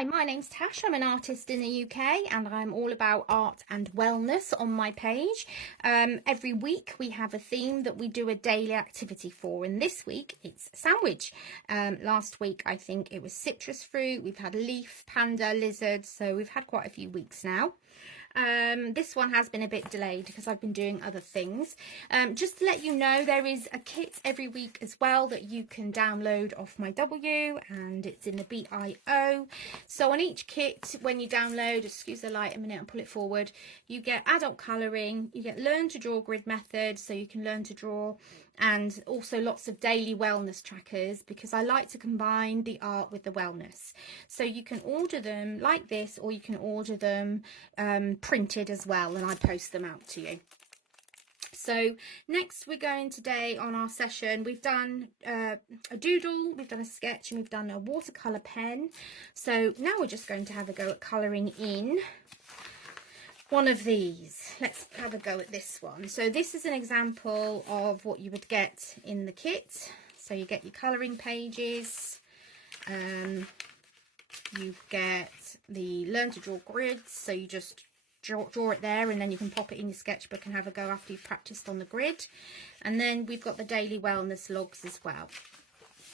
Hi, my name's Tash. I'm an artist in the UK and I'm all about art and wellness on my page. Every week we have a theme that we do a daily activity for, and this week it's sandwich. Last week I think it was citrus fruit, we've had leaf, panda, lizard, so we've had quite a few weeks now. This one has been a bit delayed because I've been doing other things. Just to let you know, there is a kit every week as well that you can download off my W, and it's in the BIO. So on each kit, when you download, excuse the light a minute, I'll pull it forward, you get adult colouring, you get learn to draw grid method, so you can learn to draw, and also lots of daily wellness trackers, because I like to combine the art with the wellness. So you can order them like this, or you can order them printed as well, and I post them out to you. So next we're going today on our session, we've done a doodle, we've done a sketch, and we've done a watercolour pen. So now we're just going to have a go at colouring in one of these. Let's have a go at this one. So this is an example of what you would get in the kit. So you get your colouring pages, you get the learn to draw grids, so you just draw it there and then you can pop it in your sketchbook and have a go after you've practiced on the grid. And then we've got the daily wellness logs as well.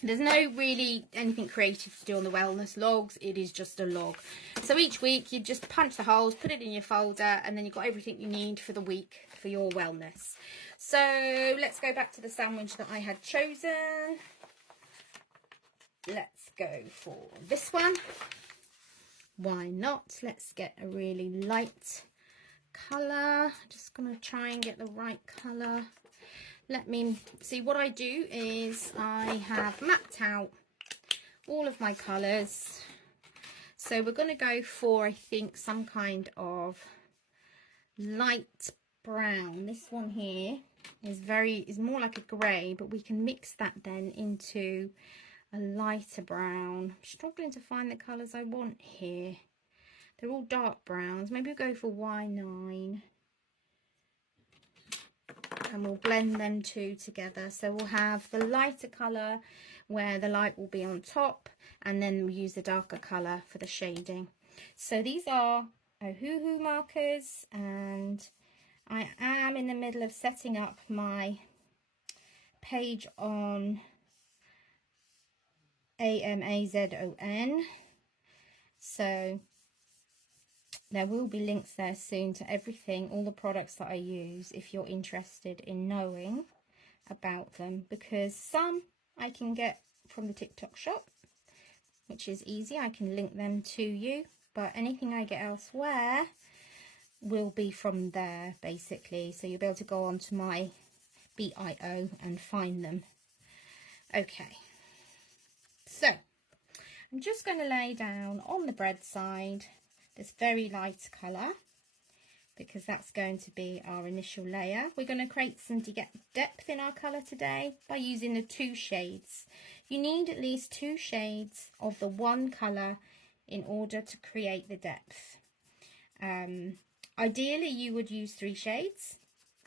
There's no really anything creative to do on the wellness logs, it is just a log. So each week you just punch the holes, put it in your folder, and then you've got everything you need for the week for your wellness. So let's go back to the sandwich that I had chosen. Let's go for this one. Why not? Let's get a really light colour. Just going to try and get the right colour. Let me see. What I do is I have mapped out all of my colours. So we're going to go for, I think, some kind of light brown. This one here is more like a grey, but we can mix that then into a lighter brown. I'm struggling to find the colours I want here. They're all dark browns. Maybe we'll go for Y9. And we'll blend them two together. So we'll have the lighter colour where the light will be on top, and then we'll use the darker colour for the shading. So these are Ohuhu markers, and I am in the middle of setting up my page on Amazon. So there will be links there soon to everything, all the products that I use, if you're interested in knowing about them, because some I can get from the TikTok shop, which is easy, I can link them to you, but anything I get elsewhere will be from there basically, so you'll be able to go onto my BIO and find them. Okay. So, I'm just going to lay down on the bread side this very light colour, because that's going to be our initial layer. We're going to create some depth in our colour today by using the two shades. You need at least two shades of the one colour in order to create the depth. Ideally, you would use 3 shades,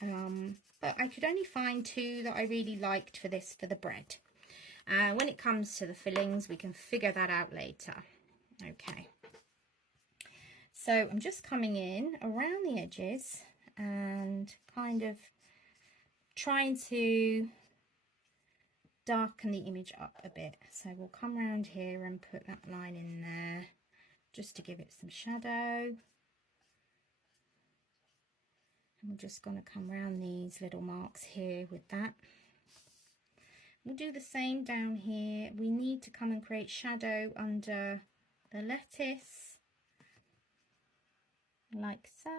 but I could only find 2 that I really liked for this, for the bread. When it comes to the fillings, we can figure that out later. Okay. So I'm just coming in around the edges and kind of trying to darken the image up a bit. So we'll come around here and put that line in there just to give it some shadow. And we're just going to come around these little marks here with that. We'll do the same down here. We need to come and create shadow under the lettuce, like so.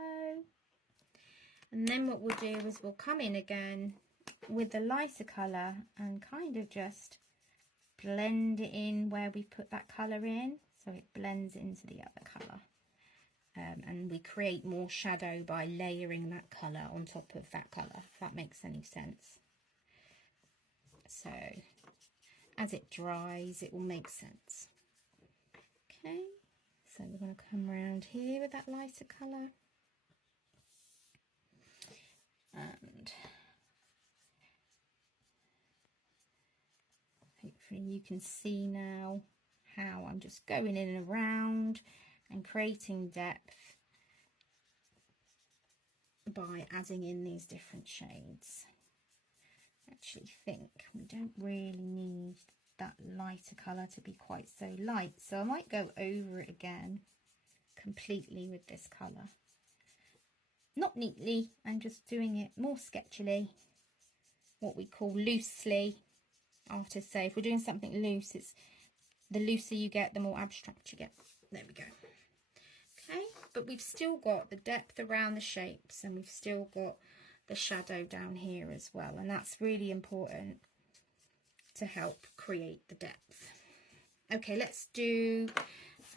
And then what we'll do is we'll come in again with the lighter colour and kind of just blend it in where we put that colour in, so it blends into the other colour. And we create more shadow by layering that colour on top of that colour, if that makes any sense. So as it dries, it will make sense. Okay, so we're going to come around here with that lighter colour, and hopefully you can see now how I'm just going in and around I'm creating depth by adding in these different shades. I actually think we don't really need that lighter colour to be quite so light, so I might go over it again completely with this colour. Not neatly, I'm just doing it more sketchily, what we call loosely. Artists say if we're doing something loose, it's the looser you get, the more abstract you get. There we go. Okay, but we've still got the depth around the shapes, and we've still got the shadow down here as well, and that's really important to help create the depth. Okay, let's do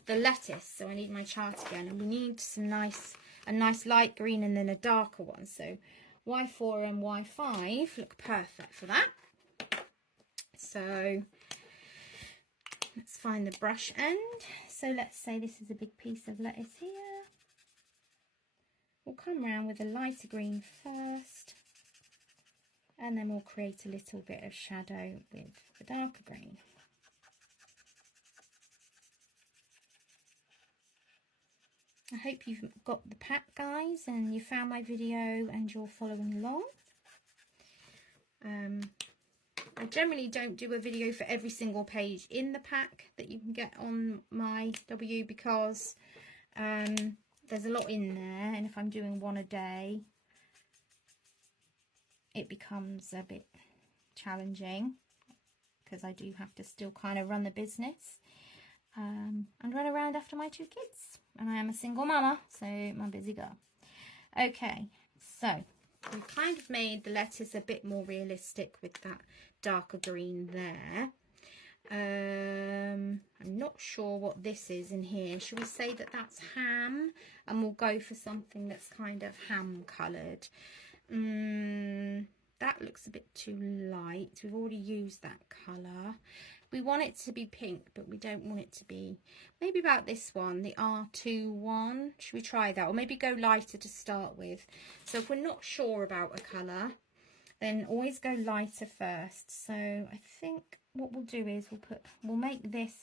the lettuce. So I need my chart again, and we need a nice light green and then a darker one. So Y4 and Y5 look perfect for that. So let's find the brush end. So let's say this is a big piece of lettuce here. We'll come around with a lighter green first, and then we'll create a little bit of shadow with the darker green. I hope you've got the pack, guys, and you found my video and you're following along. I generally don't do a video for every single page in the pack that you can get on my W, because there's a lot in there, and if I'm doing one a day, it becomes a bit challenging, because I do have to still kind of run the business and run around after my 2 kids, and I am a single mama, so I'm a busy girl. Okay, so we've kind of made the lettuce a bit more realistic with that darker green there. I'm not sure what this is in here. Should we say that that's ham, and we'll go for something that's kind of ham coloured? That looks a bit too light. We've already used that colour. We want it to be pink, but we don't want it to be, maybe about this one, the R2 one. Should we try that? Or maybe go lighter to start with. So if we're not sure about a colour, then always go lighter first. So I think what we'll do is we'll make this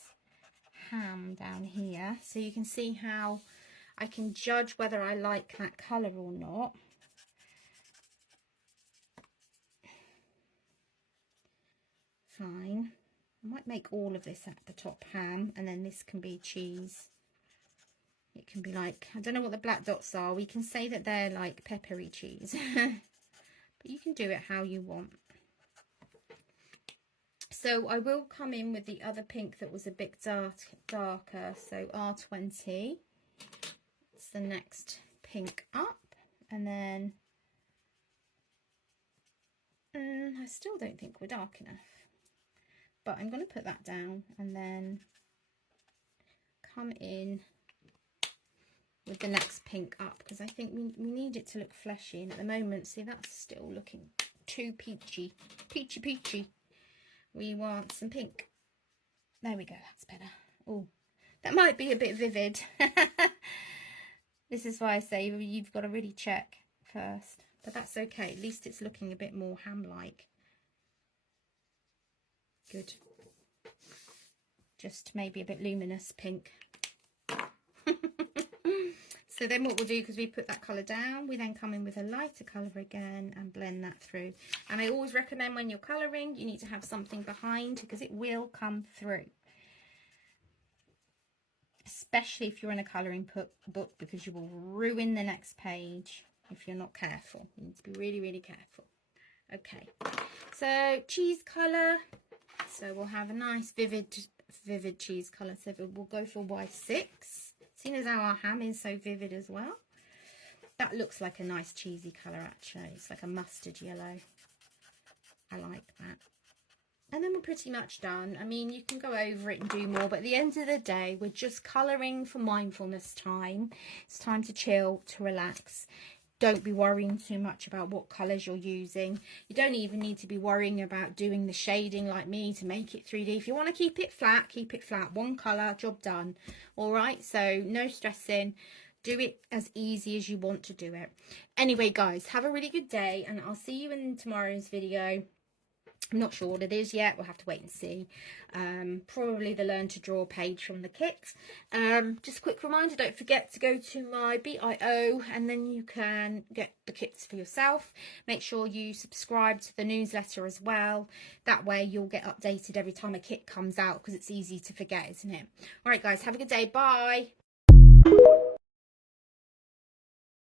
ham down here, so you can see how I can judge whether I like that colour or not. Fine. I might make all of this at the top ham, and then this can be cheese. It can be like, I don't know what the black dots are. We can say that they're like peppery cheese. But you can do it how you want. So I will come in with the other pink that was a bit darker. So R20. It's the next pink up. And then I still don't think we're dark enough. But I'm going to put that down and then come in with the next pink up, because I think we need it to look fleshy, and at the moment, see, that's still looking too peachy. Peachy. We want some pink. There we go, that's better. Oh, that might be a bit vivid. This is why I say you've got to really check first, but that's okay. At least it's looking a bit more ham-like. Good. Just maybe a bit luminous pink. So then what we'll do, because we put that colour down, we then come in with a lighter colour again and blend that through. And I always recommend when you're colouring, you need to have something behind, because it will come through. Especially if you're in a colouring book, because you will ruin the next page if you're not careful. You need to be really, really careful. Okay, so cheese colour. So we'll have a nice vivid cheese colour. So we'll go for Y6. Seeing as how our ham is so vivid as well. That looks like a nice cheesy colour actually. It's like a mustard yellow. I like that. And then we're pretty much done. I mean, you can go over it and do more, but at the end of the day, we're just colouring for mindfulness time. It's time to chill, to relax. Don't be worrying too much about what colours you're using. You don't even need to be worrying about doing the shading like me to make it 3D. If you want to keep it flat, keep it flat. One colour, job done. All right, so no stressing. Do it as easy as you want to do it. Anyway, guys, have a really good day, and I'll see you in tomorrow's video. I'm not sure what it is yet. We'll have to wait and see. Probably the Learn to Draw page from the kit. Just a quick reminder, don't forget to go to my BIO and then you can get the kits for yourself. Make sure you subscribe to the newsletter as well. That way you'll get updated every time a kit comes out, because it's easy to forget, isn't it? All right, guys, have a good day. Bye.